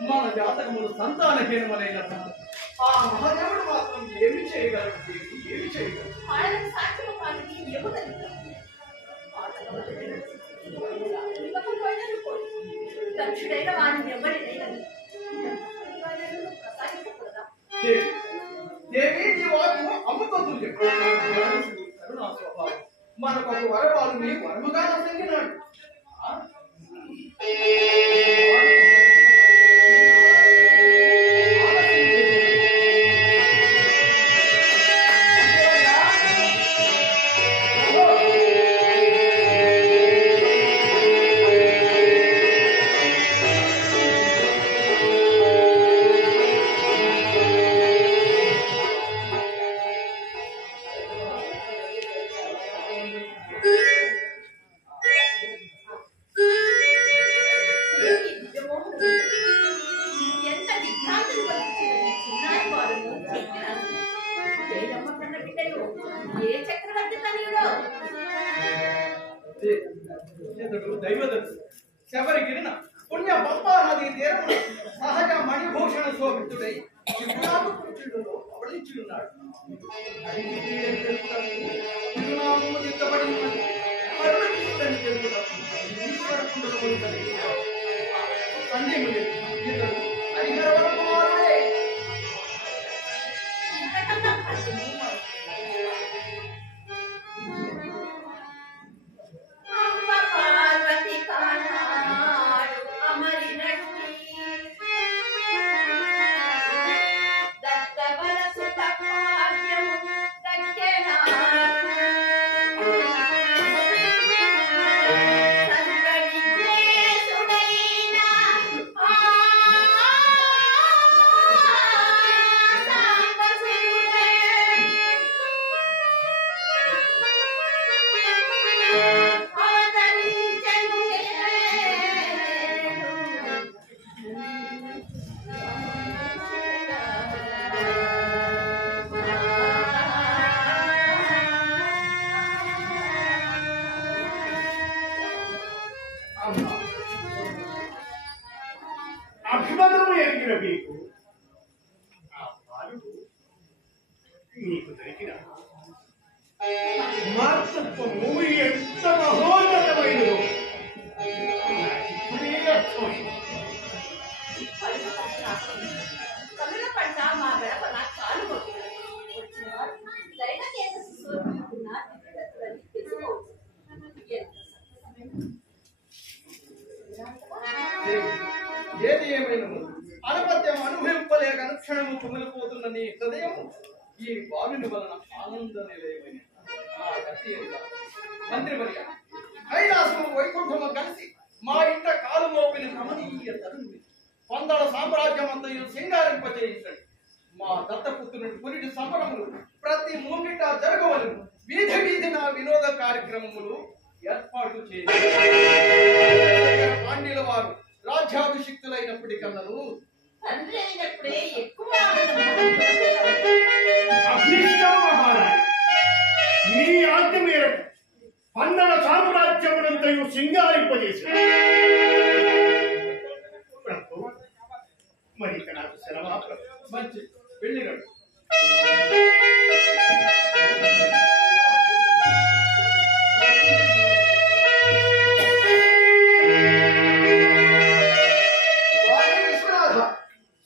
మన జాతకములు సంతానహీనములైనప్పుడు ఆ మహాదేవుడు మాత్రం ఏమి చేయగలడు దేవి, ఏమి చేయగలడు? ఆయనకు సాక్ష్యము కానిది ఎవరు దక్షుడైన వారిని ఎవరినైనా ప్రసాదించకూడదా? మనకు ఒక వరవాళ్ళని వరముగా సంగినాడు. శబరిగిరిన పుణ్య పంపా నది తీరమున సహజ మణిభూషణ శోభితుడై శివునామపురుషుడులో పవళించి ఉన్నాడు. సంజీవుడు ఇతడు హరిహర కుమారుడే. అభిమతము ఎరిగిన మీకు ఆ బాలుడు మీకు దొరికిన మాతృత్వము ఎంత మహోన్నతమైనదో నాకిప్పుడే అర్థమైంది. పడ్డ మా గడప నాకు చాలు వచ్చిన వారు దైవ కేసు ఏది ఏమైనా అనపత్యం అనుభవింపలేక అనుక్షణము కుమిలిపోతున్న నీ హృదయం ఈ బాలుని వలన ఆనంద నిలయమైన మంత్రివర్య కైలాసము వైకుంఠము కలిసి మా ఇంట కాలు మోపిన రమణీయ తరుణి వందల సామ్రాజ్యమంతయు సింగారింపజేయించండి. మా దత్తపుత్రుని పురిటి సంబరములు ప్రతి మూమిట జరగవలను. వీధి వీధిన వినోద కార్యక్రమములు ఏర్పాటు చేయాలి. పాండ్యుల వారు రాజ్యాభిషిక్తులైనప్పటికన్నను తండ్రి అయినప్పుడే ఎక్కువ అభిష్టం మహారాజ్, మీ ఆజ్ఞ మేరకు 12 సామ్రాజ్యమునంతయు సింగారింపజేశారు. మరి ఇక నాకు సెలవా? మంచి వెళ్ళిరాడు.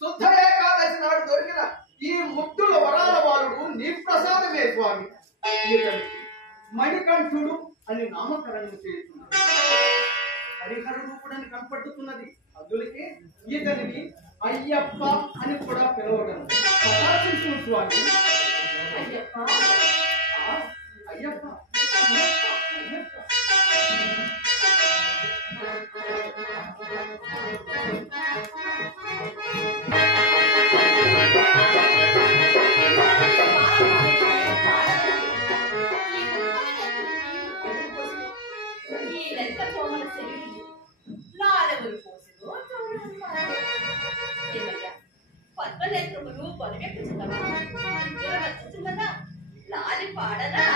శుద్ధ ఏకాదశి నాడు దొరికిన ఈ ముగ్గుల వరాల వారుడు నీ ప్రసాదమే స్వామి. మణికంఠుడు అని నామకరణం చేస్తున్నాడు. హరిహరుడు కూడా కనపడుతున్నది. అందులకే ఇతనిని అయ్యప్ప అని కూడా పిలవగలను. ప్రకాశించు స్వామి. అయ్యప్ప అయ్యప్ప పద్మనేత్రములు పనివెక్కుచున్నదా లాలి పాడదా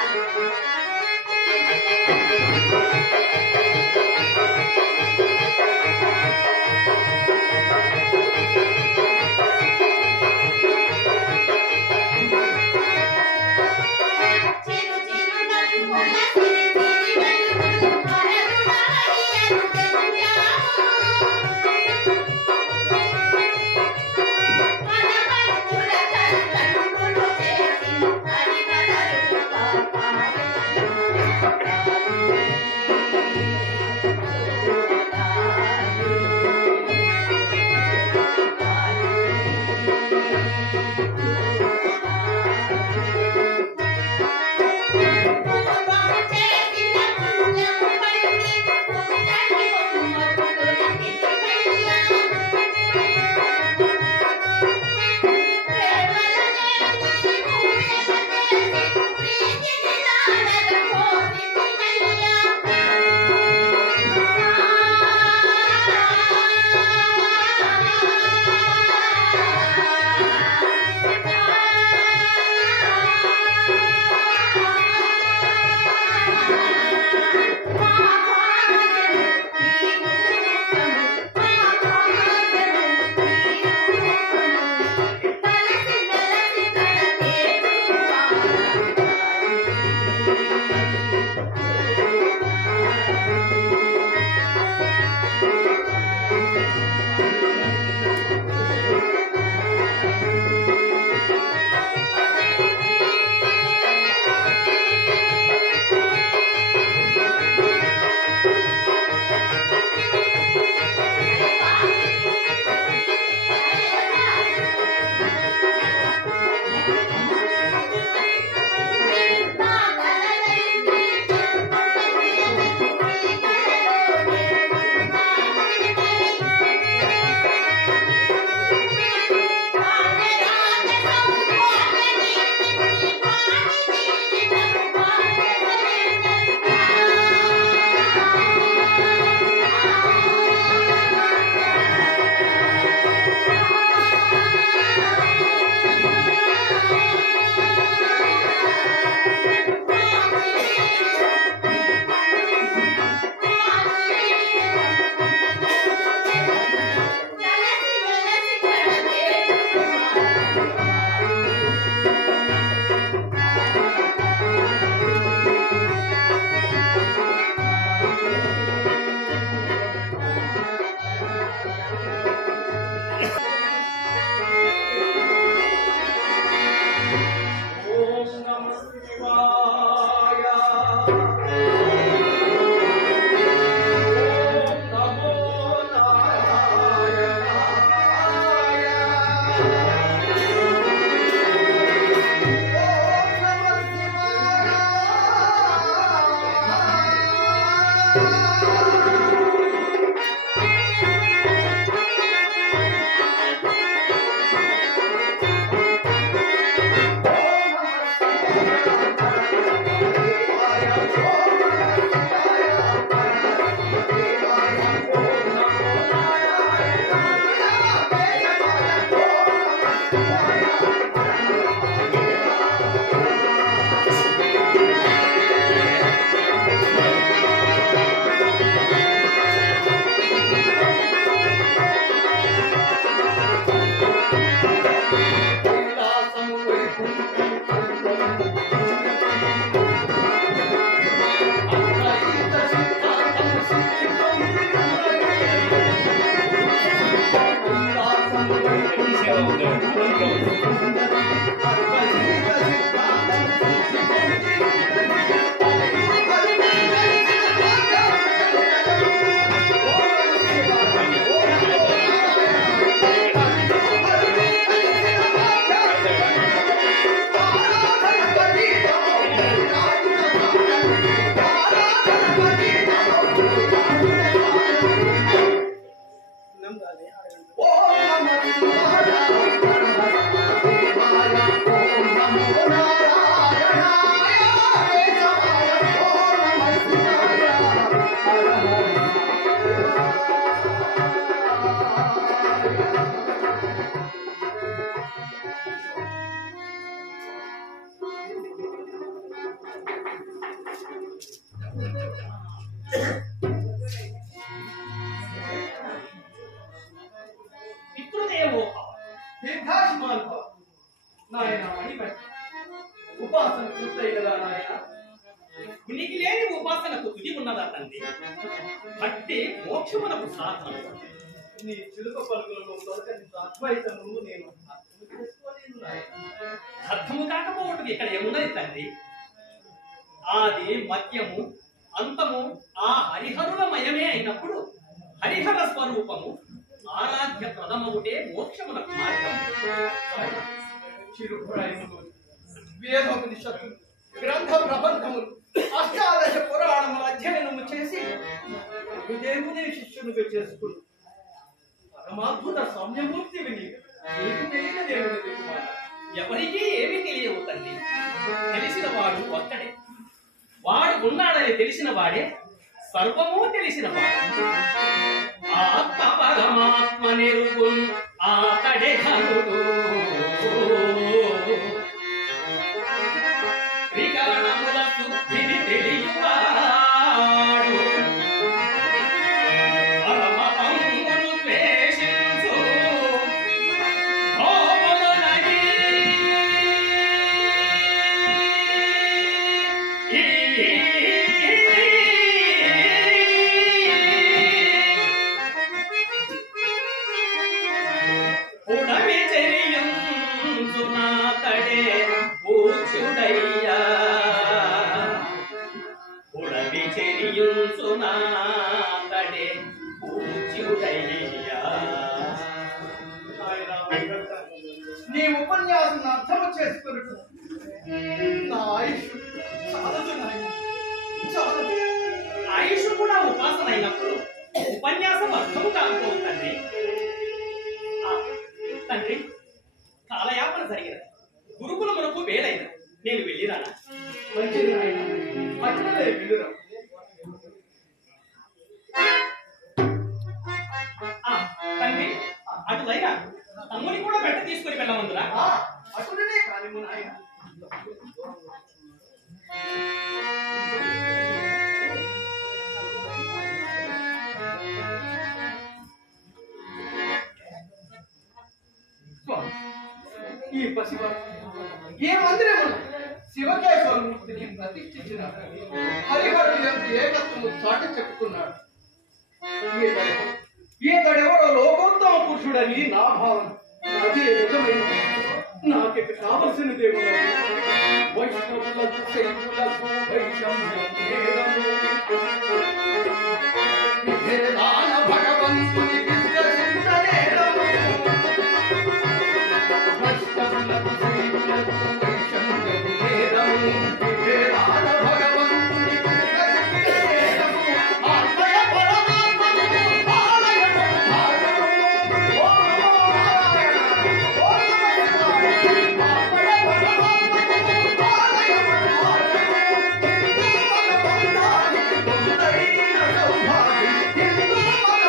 ఓం నమః శివాయ ఓం నమో నారాయణాయ కేశవాయ ఓం నమః శివాయ హర పితృదేవో దీర్ఘాయుష్మాన్ భవ. నాయన మణికంఠ, ఉపాసన పూర్తయినదా నాయన? ఉనికి లేని ఉపాసనకు తుది ఉన్నదా తండ్రి? భక్తి మోక్షమునకు సాధనం. నీ చిలుక పలుకులలో దొరకని అద్వైతము నేను అర్థం చేసుకోలేను నాయన. అర్థము కాకపోవటం ఇక్కడ ఏమున్నది తండ్రి? ఆది మధ్యము అంతము ఆ హరిహరులమయమే అయినప్పుడు హరిహర స్వరూపము ఆరాధ్య ప్రథమవుటే మోక్షమునకు మార్గం. చిరుప్రాయములు, వేదోపనిషత్తులు, గ్రంథ ప్రబంధములు, అష్టాదశ పురాణముల అధ్యయనము చేసి గురుదేవుని శిష్యునిగా చేసుకుని పరమాద్భుత సౌమ్యమూర్తివి నీవు. నీకు తెలియని దేవుడు దిగుమాట. ఎవరికీ ఏమీ తెలియవు తండ్రి. తెలిసిన వాడు ఒక్కడే. వాడు ఉన్నాడని తెలిసిన వాడే సర్వము తెలిసిన వాడు. ఆత్మ పరమాత్మ నెరుగున్ ఆతడే ఘనుడు. త్రికరణముల శుద్ధిని తెలియవాడు. పరమపంగును ద్వేషించు భోములనగి. ఉడమి చెరియుంచునాతడే పూజ్యుడయ్యా. ఉడమి చెరియుంచునాతడే పూజ్యుడయ్యా. నాయన మణికంఠ, నీ ఉపన్యాసం అర్థము చేసుకున్నట్టు నా ఆయుష్ చాలదు నాయన, చాలదు. ఆయుష్ కూడా ఉపాసన అయినప్పుడు ఉపన్యాసం అర్థము కాకపోవు తండ్రి. తండ్రి, కాలయాపన జరిగినది. గురుకులమునకు వేలైనది. నేను వెళ్ళిరానా? మంచిది నాయన, అట్లనే వెళ్ళురా. తండ్రి, అటువైనా తమ్ముని కూడా వెంట తీసుకుని వెళ్ళమందురా? అటునే కానిము నాయన. ఈ పసివాడు ఏ మందిరమును శివకేశ్వరమూర్తికి ప్రతిష్ఠించిన హరిహరుడు యొక్క ఏకత్వము చాటి చెప్పుకున్నాడు. ఈతడెవడో లోకోత్తమ పురుషుడని నా భావన. అదే నిజమైన నాకిక కావలసిన దేవుడు వైష్ణవులకు శైవులకు వైషమ్యం వేదము. విభేదాన భగవంతుని విశ్వసించలేదము. వైష్ణవులకు శైవులకు వైషమ్యం వేదము. విభేదాన భగవంతుని విశ్వసించలేదము. ఆత్మయ పరమాత్మను ఆలయము భాగము. ఓం నమో నారాయణ. ఓం నమో నారాయణ. ఆత్మయ పరమాత్మను ఆలయము భాగము. హిందూ మత బంధానికి పొందైన సౌభాగ్యం. హిందూ మత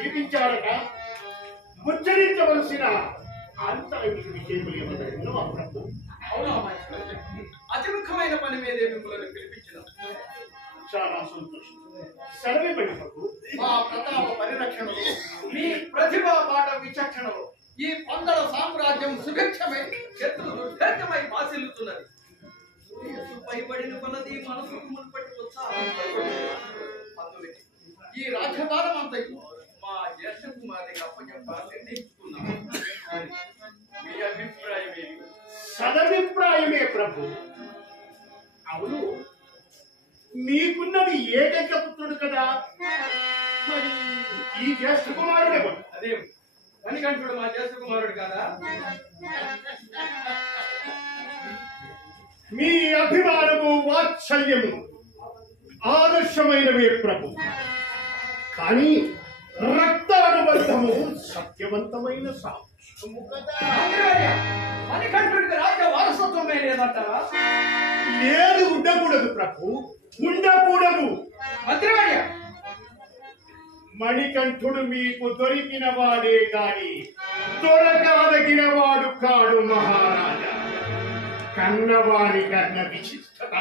పిలిపించారట. ఉచ్చరించవలసిన ఆంతరిక విషయములు ఏమన్నా ప్రభు? అవునా మహేశ్వర, అతి ముఖ్యమైన పని మీదే మిమ్మల్ని పిలిపించిన. చాలా సంతోషం. సెలవివ్వండి ప్రభు. మా ప్రతాప పరిరక్షణలో, మీ ప్రతిభా పాట విచక్షణలో ఈ పందల సామ్రాజ్యం సుభిక్షమై శత్రు దుర్భేద్యమై బాసిల్లుతున్నది. పైబడిన కొలది మనసుకు మునుపటి ఉత్సాహం అందుకే ఈ రాజ్యభారం అంతకు మా జ్యేష్ఠ కుమారికి అప్పచెప్ప నిర్ణయించుకున్నాను. మీ అభిప్రాయం ఏమి? సదభిప్రాయమే ప్రభు. అవును, మీకున్నది ఏకైక పుత్రుడు కదా, మరి ఈ జ్యేష్ఠ కుమారుడే. అదే మణికంఠుడు మా జ్యేష్ఠ కుమారుడు కాదా? మీ అభిమానము వాత్సల్యము ఆదర్శమైనవే ప్రభు. కానీ రక్తానుబంధము సత్యవంతమైన సాక్ష్యము కదా. మణికంఠుడికి రాజ్య వారసత్వమే లేదంటారా? లేదు, ఉండకూడదు ప్రభు, ఉండకూడదు. మంత్రివర్య, మణికంఠుడు మీకు దొరికిన వాడే కాని దొరకాదగిన వాడు కాడు మహారాజా. కన్నవాడి కన్న విశిష్టత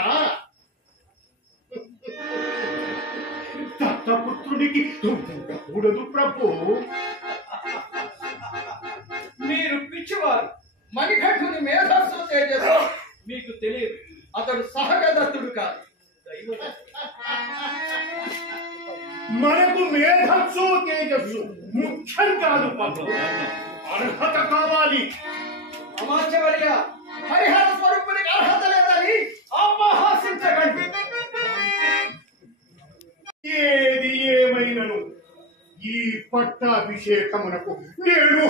దత్తపుత్రుడికి ఉండకూడదు ప్రభు. మీరు పిచ్చివారు. మణికంఠుని మేధస్సు తేజస్సు మీకు తెలియదు. అతడు సహగదత్తుడు కాదు, మనకు మేధస్సు తేజస్సు ముఖ్యం కాదు ప్రభు, అర్హత కావాలి. అమాత్యవర్య, హరిహర స్వరూపునికి అర్హత లేదని అపహాసించకండి. ఏది ఏమైనను ఈ పట్టాభిషేకమునకు నేను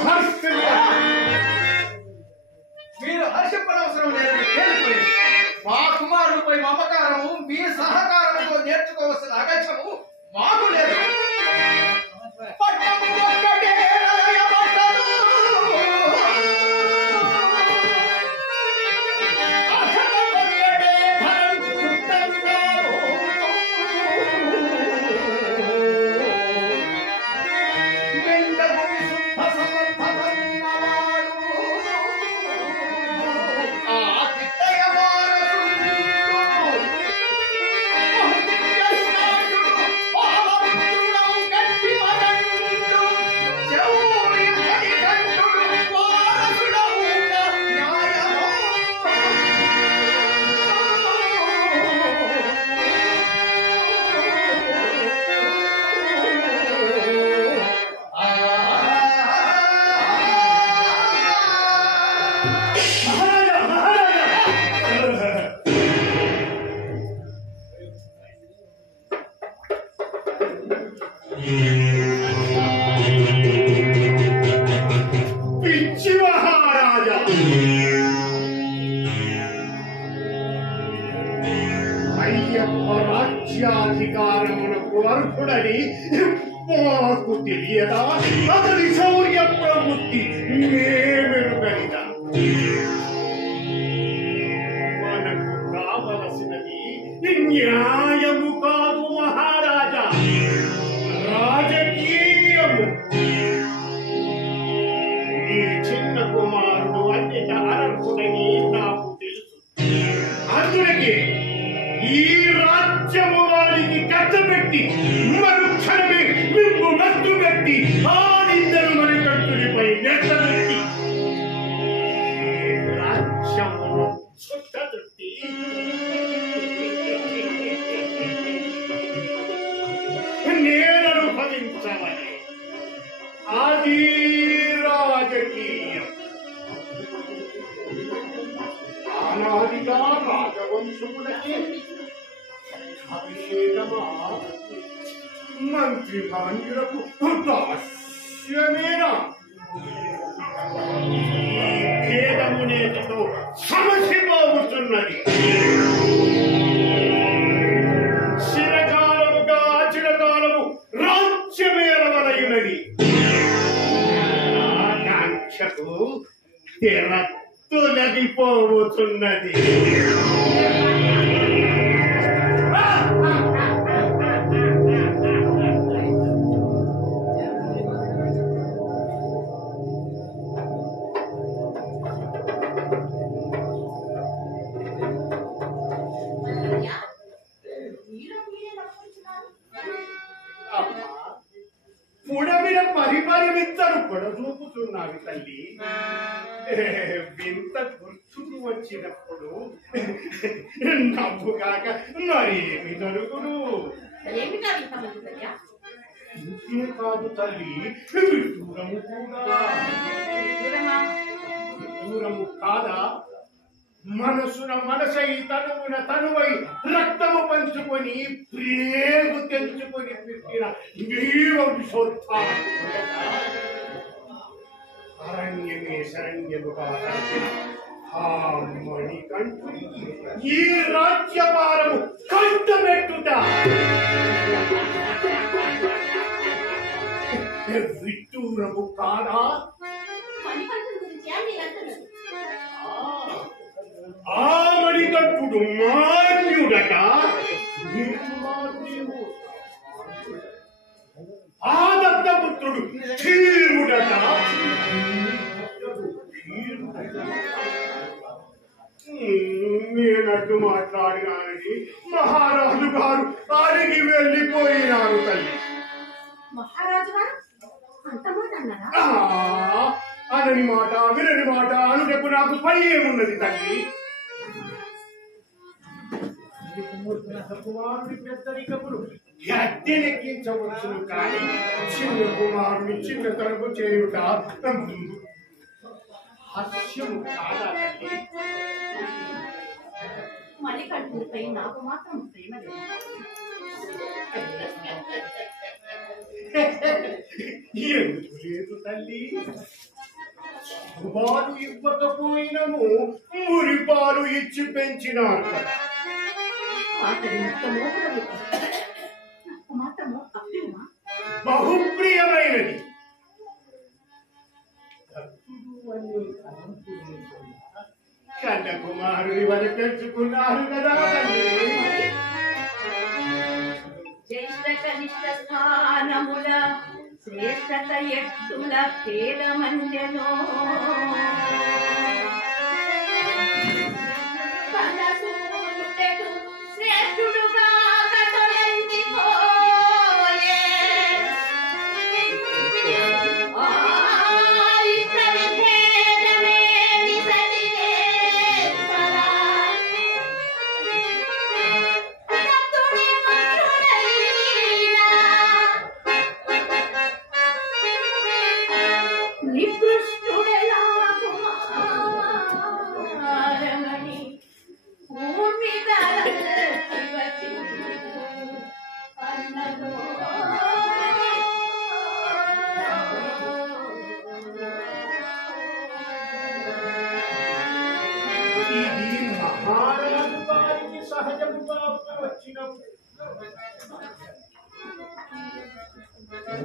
మీరు హర్షపనవసరం లేదని తేలిపోయింది. మా కుమారుడిపై మమకారము, మీ సహకారంతో నేర్చుకోవలసిన అగత్యము మాకు లేదు. పట్టము ఒక్కటే రాయబడ్డదు. అర్హతకు వేడే ధనం చుట్టం కాదు. మెండకు విశుద్ధ సమర్థతన్నవాడు ఆ దిట్టయ వారసుడు. బహుదివ్యశ్రాయుడు, పాలపుత్రుడవు గట్టి మగండు. శౌర్య మణికంఠుడు వారసుడవుట న్యాయమో. మహారాజా, మహారాజా. పిచ్చి మహారాజా, అయ్యప్ప రాజ్యాధికారమునకు అర్హుడని మాకు తెలియదా? అతని శౌర్య ప్రవృత్తి మేమెరుగనిదా? మనకు కావలసినది న్యాయము కాదు మహారాజా, రాజకీయము. ఈ చిన్న కుమారుడు అన్నిట అనర్హుడని నాకు తెలుసు. అందుకే ఈ రాజ్యము వారికి కట్టబెట్టి మరుక్షణమే మిమ్ము మత్తు పెట్టి ఆ నిందలు మరికట్టుడిపై నెట్టబెట్టి ఈ రాజ్యమును చుట్టదొట్టి నేననుభవించవని అది రాజకీయం. అనాదిగా రాజవంశములకే అభిషేకమా మంత్రి భాంజులకు దాస్యమేనా? భేదమునేటితో సమసిపోతున్నది. చిరకాలముగా చిరకాలము రాజ్యమేలవలయున్నది. ఆకాంక్షకు తెరత్తులగిపోతున్నది. పరిపరిమిత్తలు పొడదూపుతున్నావి తల్లి. వింత గుర్తుకు వచ్చినప్పుడు నవ్వు కాక మరేమి జరుగును? ఏమిటా ఇంతమందిదయ్యా? ఇంకే కాదు తల్లి, విడ్డూరము కూడా. విడ్డూరము కాదా? మనసున మనసై తనువున తనువై రక్తము పంచుకొని ప్రేగు తెంచుకొని పెట్టిన అరణ్యమే శరణ్యముగా ఆ మణికంఠునికి ఈ రాజ్యభారము కంటమెట్టుట విడ్డూరము కాదా? ఆ మణికంఠుడు మాన్యుడట, ఆ దత్తపుత్రుడు క్షీరుడట. నేనట్టు మాట్లాడినానని మహారాజు గారు అడిగి వెళ్ళిపోయినారు తల్లి. మహారాజు గారు అంతమాట అన్నారా? అనని మాట వినని మాట అనుటకు నాకు పని ఏమున్నది తల్లి? కుమారుడి పెద్దరికప్పుడు గద్దెనెక్కించవచ్చును కానీ చిన్న కుమారుని చిన్న తరపు చేయుట హాస్యము కాదా తల్లి? మణికంఠుడిపై నాకు మాత్రం ప్రేమ లేదు. ఎందుకు లేదు తల్లి? పాలు ఇవ్వకపోయినము మురిపాలు ఇచ్చి పెంచినారు కదా. బహుప్రియమైనది. కన్యాకుమారుని వల్ల పెంచుకున్నారు కదా తల్లి. జ్యేష్ఠ కనిష్ట స్థానముల శ్రేష్టత ఎట్టుల పేద మందెనో శ్రేష్ఠుడుగా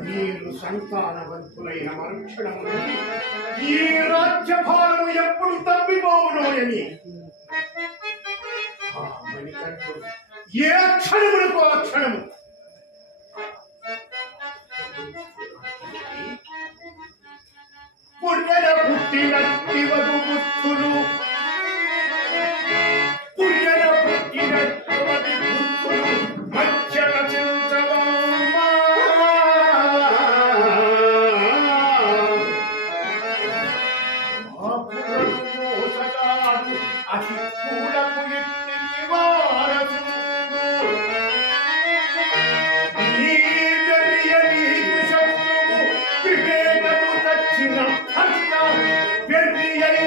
మీరు సంతానవంతులైన మరుక్షణము ఈ రాజ్యభారము ఎప్పుడు తప్పిపోవునోయని ఏ క్షణములకు ఆ క్షణము పుణ్యన పుట్టినట్టి వధు బుద్ధులు పుణ్యన పుట్టినట్టి వధు బుద్ధులు మధ్య రచించవమ్మా మోసగాడు అతి కూడకు ఎట్టి వారసు వివేకము తచ్చిన భక్త వెర్రియై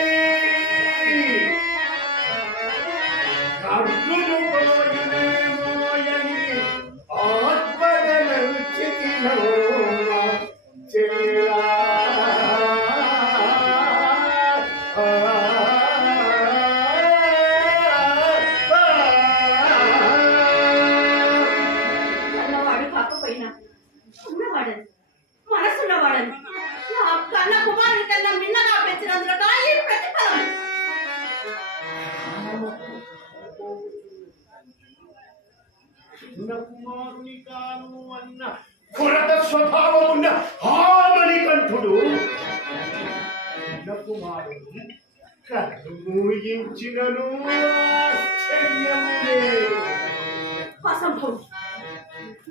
అర్జును పోయనేమోయని ఆత్మగల చితిలో చెల్లా అన్నవాడు కాకపోయినా ఉన్నవాడని మనసున్నవాడని నా కన్న కుమారుని కన్నా మిన్నగా పెంచినందులో ఈ ప్రతిఫలం. కుమారుని కాను అన్న కొరత స్వభావం ఉన్న ఆ మణికంఠుడు కుమారుని కన్ను మూయించినను ఆశ్చర్యము లేదు. అసంభవం.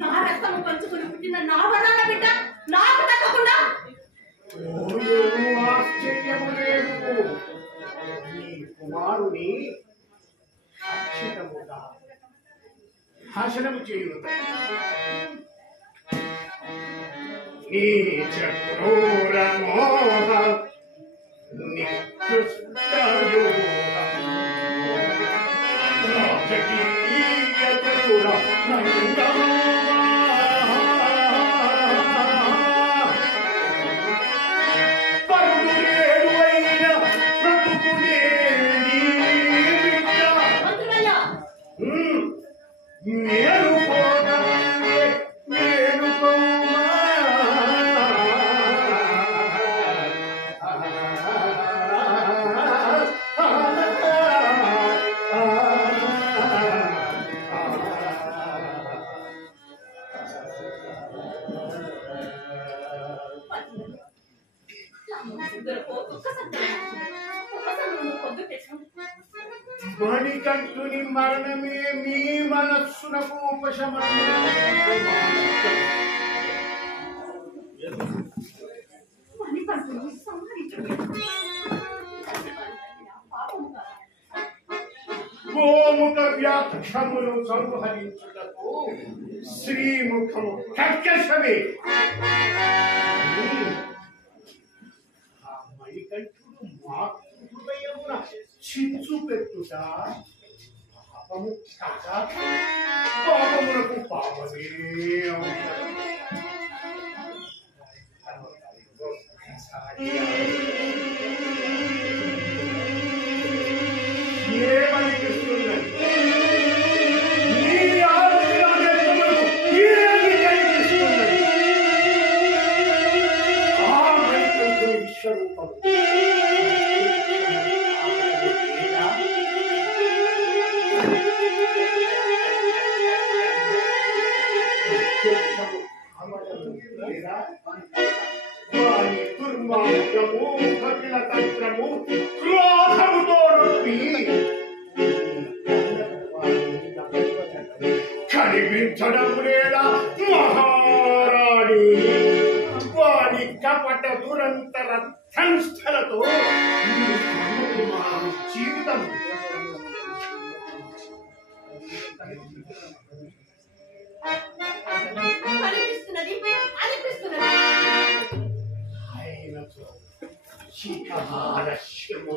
నా రక్తము పంచుకుని పుట్టిన నా వరాల బిడ్డ నాకు దక్కకుండా చేయుతాయి. నీచ క్రూర మోహ నికృష్టయోగ రాజకీయ చరుర మణికంఠుని మరణమే మీ మనస్సునకు ఉపశమనం. గోముఖ వ్యాఖ్యములు సంహరించుటకు శ్రీముఖము కర్కశమే. మణికంఠుడు మాతృహృదయమున చిచ్చు పెట్టుట పాపము కాక పాపమునకు పాపమే ఏమనిపిస్తున్నది? నీ ఆలోచనకు ఏమి కనిపిస్తున్నది? ఆ మణికంఠుని విశ్వరూపము వారి దుర్మార్గము కపిల తంత్రము క్రోధముతో నొప్పి కనిపించడం లేదా మహారాణి వారి కపట దురంతర సంస్థలతో జీవితం ఆలస్యము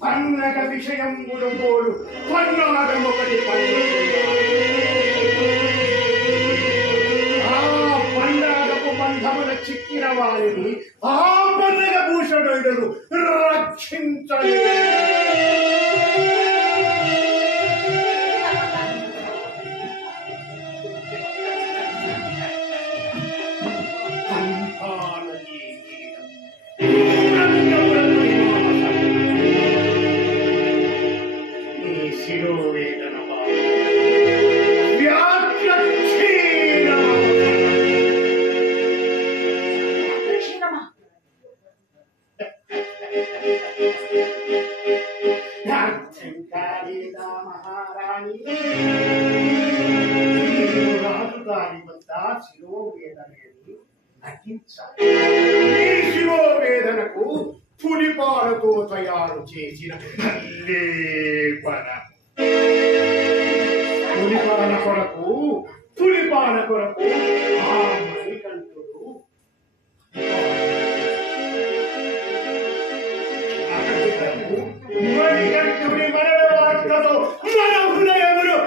పన్నగ విషయం ముడుగోలు పన్నాగం ఒకటి ఆ పన్నాగపు బంధముల చిక్కిన వారిని ఆ పన్నగ భూషణుడు రక్షించలే. రాజుగారి వద్ద శిరోవేదనేది ఈ శిరోవేదనకు పులిపాలతో తయారు చేసిన లేపన. పులిపాల కొరకు ఆ మణికంఠుడు మణికంఠుడి మరణ వార్తతో మన హృదయములు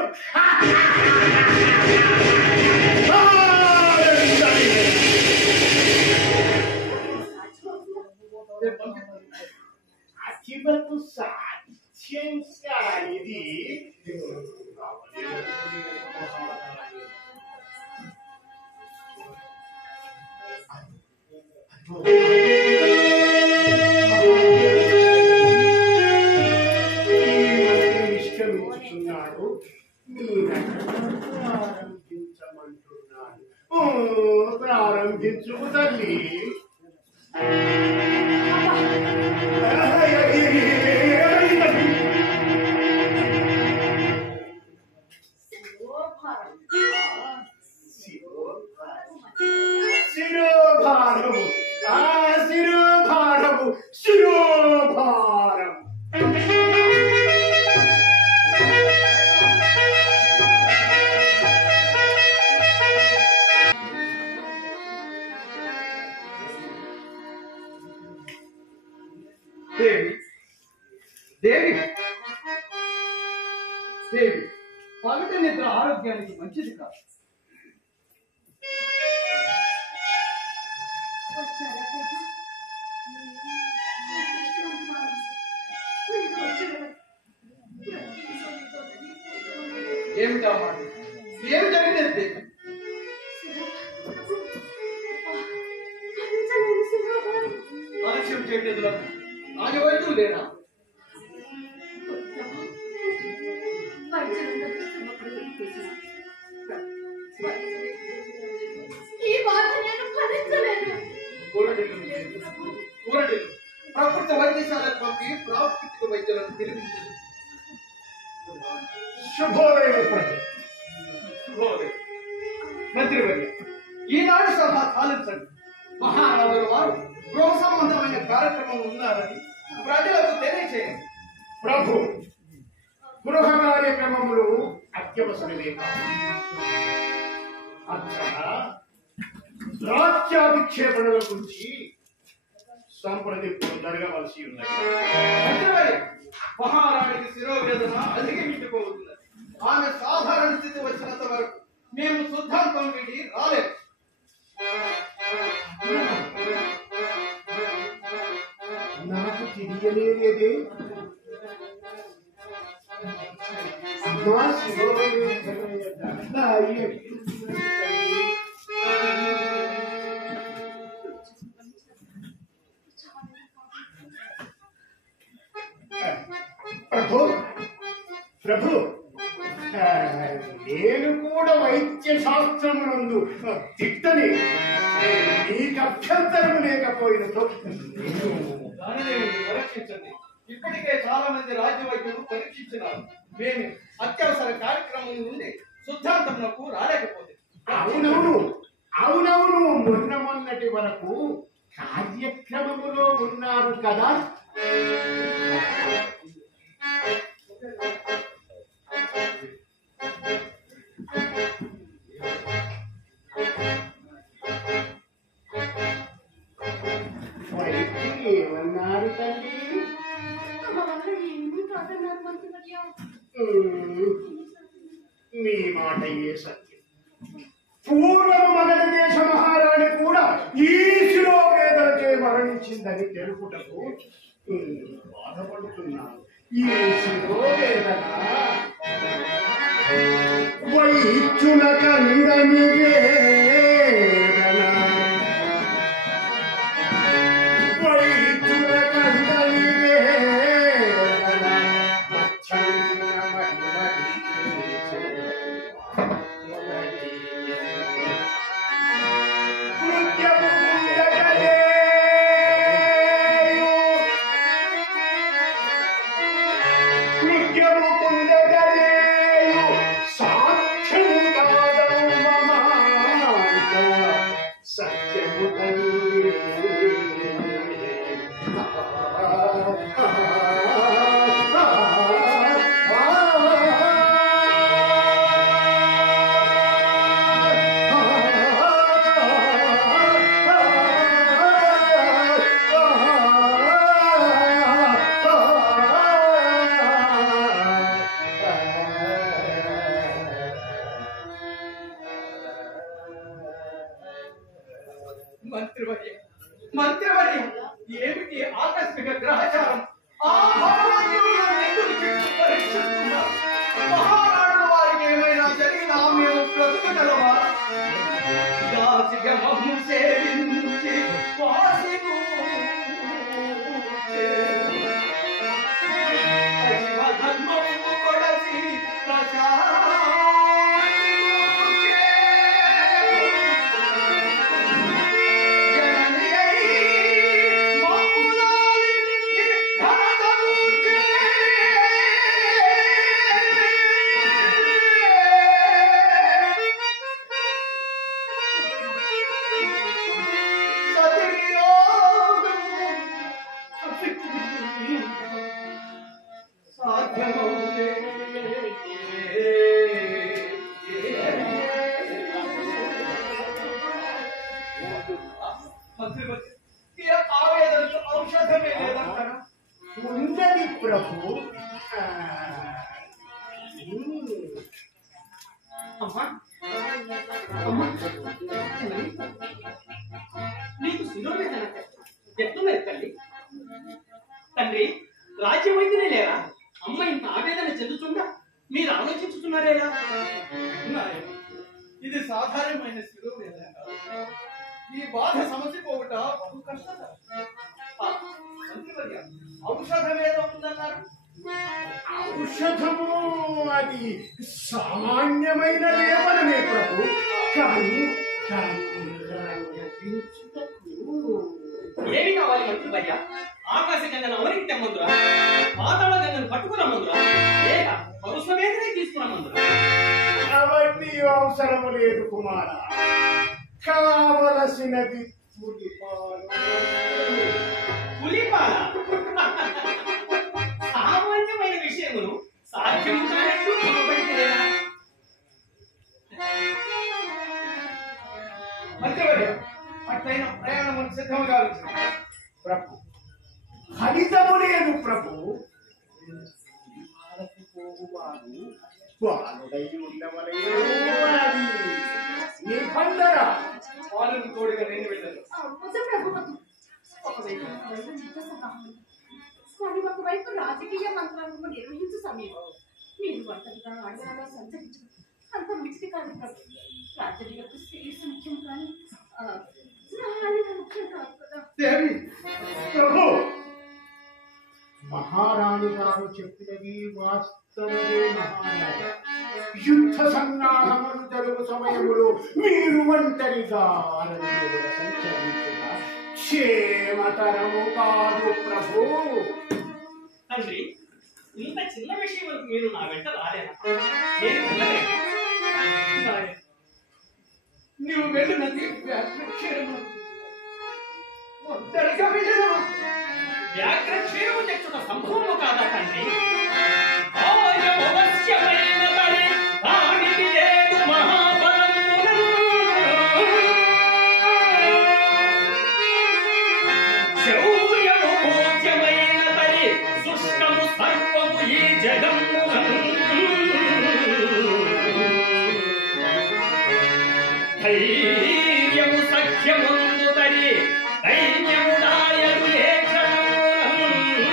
అతివకు సాధ్యం కానిది. నిష్క్రమించుతున్నాడు, ప్రారంభించమంటున్నాడు. ప్రారంభించు తల్లి. శిరోభారము, ఆ శిరోభారము, శిరోభారం. దేవి దేవి దేవి, పగట నిద్ర ఆరోగ్యానికి మంచిది కాదు. ఏమిటా మాట? ఏమి జరిగినది? ఆలస్యం చేయలేదు. రాజవైద్యులు లేరా? ఈ బాధ నేను భరించలేను. ప్రకృతి వైద్యశాలకు పంపి ప్రాకృతిక వైద్యులను పిలిపించారు. శుభోదయం. మంత్రివర్య, ఈనాడు సభ ఆలించండి. మహారాజుల వారు గృహ సంబంధమైన కార్యక్రమం ఉన్నారని ప్రజలకు తెలియచేయండి. ప్రభు, గృహ కార్యక్రమములు అత్యవసరమే కాదు. రాజ్యాభిక్షేపణల గురించి సంప్రదింపులు జరగవలసి ఉన్నది. మంత్రివర్య, మహారాణికి శిరోవేదన అధిగమించుకోవుతున్నది. ఆమె సాధారణ స్థితి వచ్చినంత వరకు మేము శుద్ధాంతం వీడి రాలేదు. నాకు తెలియలేదే. ప్రభు ప్రభు, నేను కూడా వైద్య శాస్త్రమునందు తిట్టని, నీకు అభ్యంతరం లేకపోయినతో దానిని పరీక్షించండి. ఇప్పటికే చాలా మంది రాజ్య వైద్యులు పరీక్షించినారు. మేము అత్యవసర కార్యక్రమం నుండి శుద్ధాంతమునకు రాలేకపోతే. అవునవును అవునవును మొన్నటి వరకు కార్యక్రమములో ఉన్నారు కదా. ఏమన్నారు తల్లి? మీ మాట ఏ సత్యం. పూర్వము మగధ దేశ మహారాణి కూడా ఈ శిరోవేదనకే మరణించిందని తెలుపుటకు బాధపడుతున్నాను. ఈ శిరోవేదన వైద్యుల కందని వేదన, వైద్యుల కందని వేదన, వచ్చన్న మహిమది నృత్యము కుండగలేయు, నృత్యము కుండగలేయు సాధ్యము కాదమ్మా. ఈ ఆకస్మిక గ్రహచారం ఆ భగవంతుడు ఎందుకు పరీక్షిస్తున్నారు? మహారాణుల వారికి ఏమైనా జరిగినా మేము బ్రతుకగలమా? దాసిగా మమ్ము సేవించి వాసికు శివధర్మము కొడసి ఆవేదనకు ఔషధమే లేదంటారా? ఉన్నది ప్రభు. అమ్మా అమ్మా నీకు శిరోవేదన ఎట్లున్నది తల్లి? తండ్రి రాజ్యమైతేనే లేరా? అమ్మ ఇంత ఆవేదన చెందుతుందా? మీరు ఆలోచించుతున్నారేలా? ఇది సాధారణమైన శిరోవేదన కాదు. ఈ బాధ సమస్య పోగొట్ట బహు కష్టం. మంత్రివర్య, ఔషధమేదో ఉందన్నారు. ఔషధము అది సామాన్యమైన లేవనమే ప్రభు. కానీ ఏమి కావాలి మంత్రివర్య? ఆకాశ గంగను అవరికి తెమ్మందురా? పాతాళ గంగను పట్టుకురమ్మందురా? లేక పరుసవేదనే తీసుకురమ్మందురా? అవన్నీ అవసరము లేదు కుమార. కావలసినది పులిపాలు. పులిపాల సామాన్యమైన విషయమును సాధ్యము కానట్టు కనబడితేనా? మంత్రివర్య, అట్లయిన ప్రయాణం సిద్ధం కావచ్చు. ప్రభు ఫలితము లేదు ప్రభు. బాలుడై ఉండవలయది నిబంధన. వాళ్ళని తోడుగా నేను వెళ్ళాను. ఒకవైపు రాజకీయ మంత్రాలను నిర్వహించు సమయం మీరు ఒంటరిగా ఆడవాళ్ళలో సంచరించడం అంత మంచిది కాదు ప్రభు. రాజకీయకు శ్రేయస్సు ముఖ్యం కానీ ముఖ్యం కాదు కదా. దేవి, ప్రభు మహారాణి గారు చెప్పినది వాస్తవమే. మహారాజా, యుద్ధ సన్నాహములు జరుగు సమయములో మీరు ఒంటరిగా అరణ్యముల సంచరించిన క్షేమతరము కాదు ప్రభు. తండ్రి, ఇంత చిన్న విషయం వరకు మీరు నా వెంట రాలేనా? నేను వెళ్ళలేను. నీవు వెళ్ళినది వ్యాఘ్రక్షేమం. ఒంటరిగా వెళ్ళినవా? వ్యాఘ్రక్షేమము తెచ్చుట సంభవము కాదా తండ్రి? ఆయమవశ్యమైన బలి దానికి లేదు మహాబలమును. శౌర్యము పూజ్యమైన బలి సుష్టము సర్వము ఈ జగమ్మునందు. ధైర్యము సఖ్యముందు తరి దైన్యము దాయదు ఏ క్షణమునందు.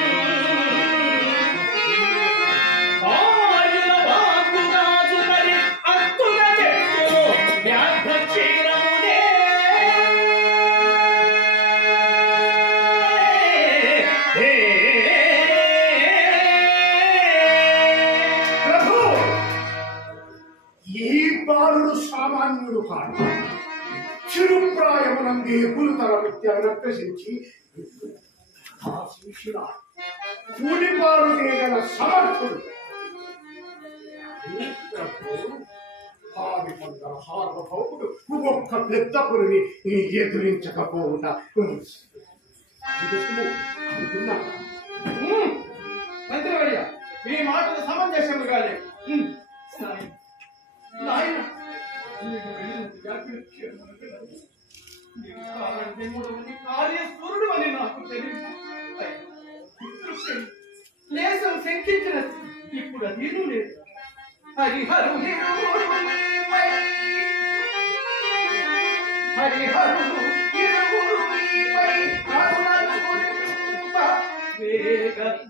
ఆయుల వాక్కుగాజు తరి అక్కుగా చెట్టును వ్యాఘ్రక్షీరమునే. ప్రభు ఈ బాలుడు సామాన్యుడు కాదు. చిరుప్రాయమునందే పులుతల విద్యను ప్రశ్నించి కూలిపాలు గల సమర్థుడు. ఆది పొందల సార్వభౌముడు ఒక్క పెద్ద పులిని ఎదురించకపోవుట అనుకున్నా. మంత్రివర్య, మీ మాటలు సమంజసముగానే. నాయన, నీవు వెళ్ళినది వ్యాఘ్రక్షేమం కదా. నీవు కావాలంటే మూడవది కార్యసూరుడు అని నాకు తెలియదు. లేసం శంకించినది ఇప్పుడు అదీను లేదు. హరిహరు హరిహరు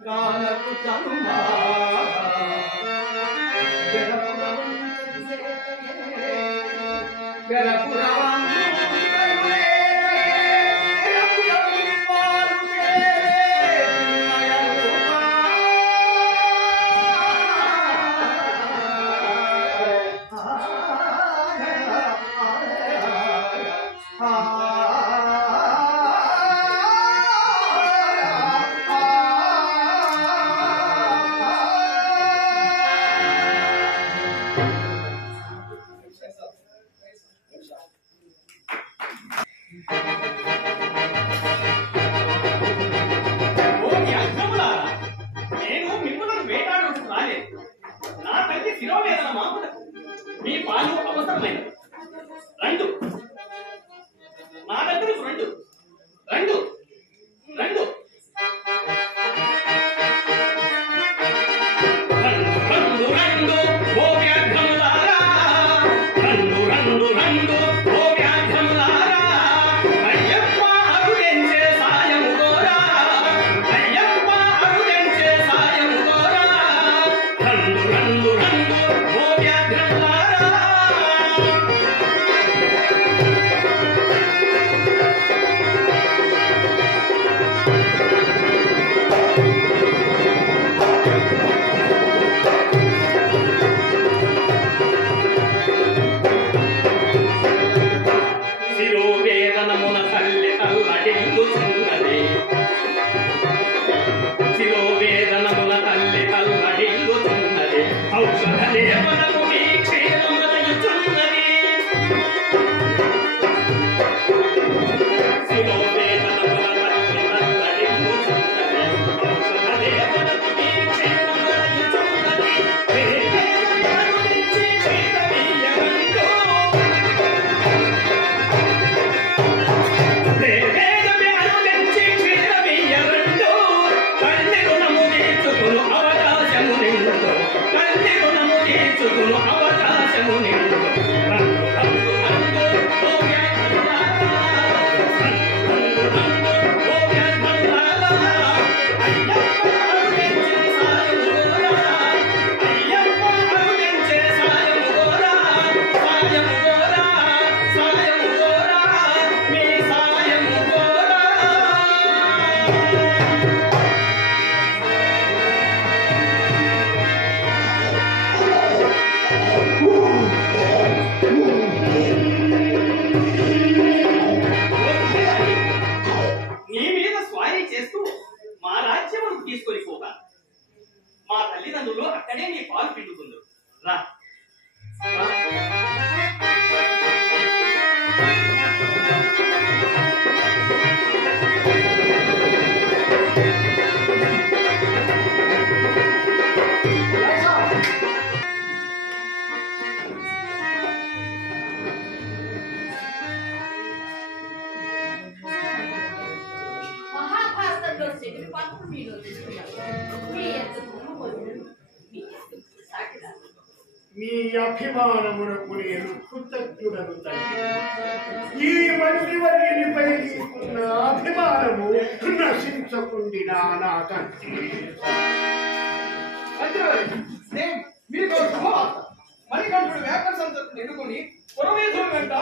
కాలకు చనుమా మీ పాలు అవసరమైన రెండు నా దగ్గరకు రెండు రెండు రెండు రెండు రెండు ఓ వ్యాఘ్రములారా రెండు రెండు రెండు ఓ వ్యాఘ్రములారా అయ్యప్ప అరుదెంచే సాయము కోరా అయ్యప్ప అరుదెంచే సాయము కోరా రెండు రెండు రెండు ఓ వ్యాఘ్రములారా శిరోవేదనమున తల్లి అల్లడిల్లుచున్నది శిరోవేదనమున తల్లి అల్లడిల్లుచున్నది ఔషధ లేపనకు నీ క్షీరమదయుచున్నది శిరోవేదనమున తల్లి అల్లడిల్లుచున్నది ఔషధ లేపనకు నీ క్షీరమదయుచున్నది వేదనకు తెచ్చి క్షీరమీయగంటూ అవకాశము నిండు రంగు రంగు రంగు ఓ వ్యాఘ్రములారా రంగు రంగు ఓ వ్యాఘ్రములారా అయ్యప్ప అరుదెంచే సాయము కోరా అయ్యప్ప అరుదెంచే సాయము కోరా సాయము కోరా సాయము కోరా మీ సాయము కోరా నీ మీద స్వారీ చేస్తూ మా రాజ్యమును తీసుకొని పోగా మా తల్లిదండ్రులు అక్కడే నీ పాలు పిండుకుందరు రా రా. మహాభారతంలో శకుని పాత్ర మీలో తెచ్చుకున్నారు మీ ఎంత భూమి మీ సాటిదా మీ అభిమానమునకు నేను కృతజ్ఞుడను తల్లి. ఈ మంత్రివర్యునిపై నీకున్న అభిమానము నశించకుండినా నాకంటే మీకు శుభవార్త మణికంఠుడు వేప సంతతిని ఎన్నుకొని పురవేధుల వెంట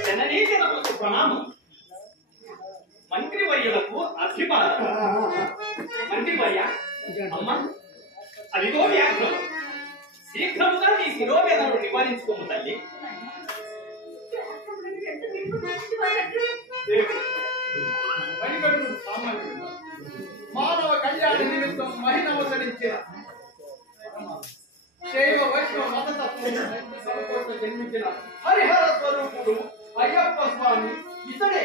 జననీజనములకు ప్రణామం మంత్రివర్యులకు అభిమానం మంత్రివర్య అమ్మ అదిగో వ్యాఘ్రం శీఘ్రముగా నీ శిరోవేదనను నివారించుకోము తల్లి మణికంఠుడు సామాన్యుడు మానవ కళ్యాణ నిమిత్తం మహిళవసరించిన శైవ వైష్ణవ మతతత్వం కోసం జన్మించిన హరిహర స్వరూపుడు అయ్యప్ప స్వామి ఇతడే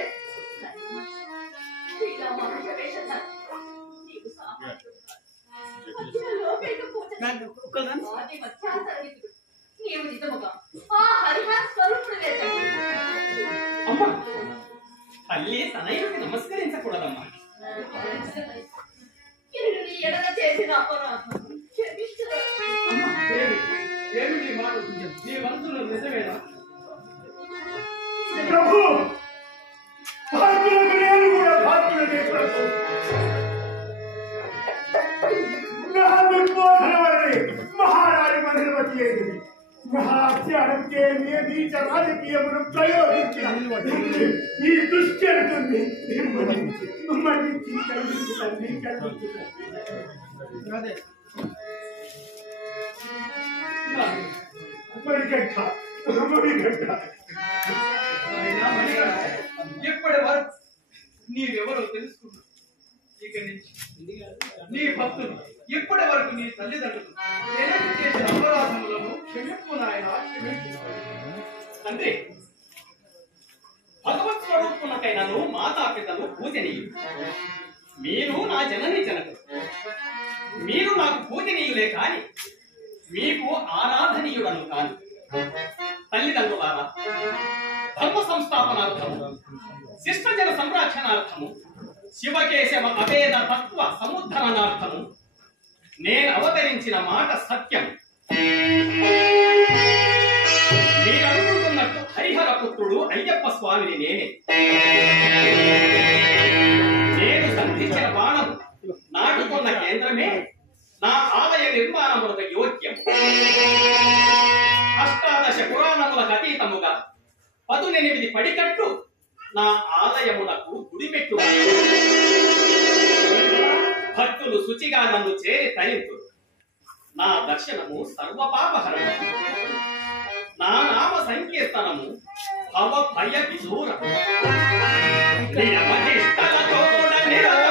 నీవు నిజముగా ఆ హరిహర స్వరూపుడు అమ్మా తల్లి తనయుడికి నమస్కరించకూడదమ్మా ఎడల చేసిన అపరాధం క్షమించు. అమ్మా ఏమి నీ మాట నీ మనసులో నిజమేనా? ప్రభు భాగ్యులకు నేను కూడా భాగ్యులనే ప్రభు. నా దుర్బోధన వలనే మహారాణి మధురవతి అయింది. మహాత్యానంకే నీచ రాజకీయమును ప్రయోగించిన ఈ దుశ్చరితుని మన్నించి కల్పించు తండ్రి, కల్పించు అదే మణికంఠ. ఇప్పటి వరకు నీవెవరో తెలుసుకున్నా. ఇక నుంచి నీ భక్తులు ఇప్పటి వరకు నీ తల్లిదండ్రులు తెలియక చేసిన అపరాధములను క్షమింపు నాయన, క్షమింపు. తండ్రి, భగవత్ స్వరూపునకైనను మాతాపితలు పూజనీయులు. మీరు నా జనని జనకులు. మీరు నాకు పూజనీయులే కాని మీకు ఆరాధనీయుడను కాని. తల్లిదండ్రులారా, ధర్మ సంస్థాపనార్థము, శిష్టజన సంరక్షణార్థము, శివకేశవ అభేద తత్వ సముద్ధరణార్థము నేను అవతరించిన మాట సత్యం. మీరు అనుకుంటున్నట్టు హరిహర పుత్రుడు అయ్యప్ప స్వామిని నేనే. నేను సంధించిన బాణం నాటుకున్న కేంద్రమే నా ఆలయ నిర్మాణములకు యోగ్యం. అష్టాదశ పురాణములకు అతీతముగా 18 పడికట్టు నా ఆలయమునకు గుడిపెట్టు. భక్తులు శుచిగా నన్ను చేరి తరింతు. నా దర్శనము సర్వపాపహరణము. నా నామ సంకీర్తనము భవ భయ విదూరము. నిరవధిష్టలతోడ నిరవ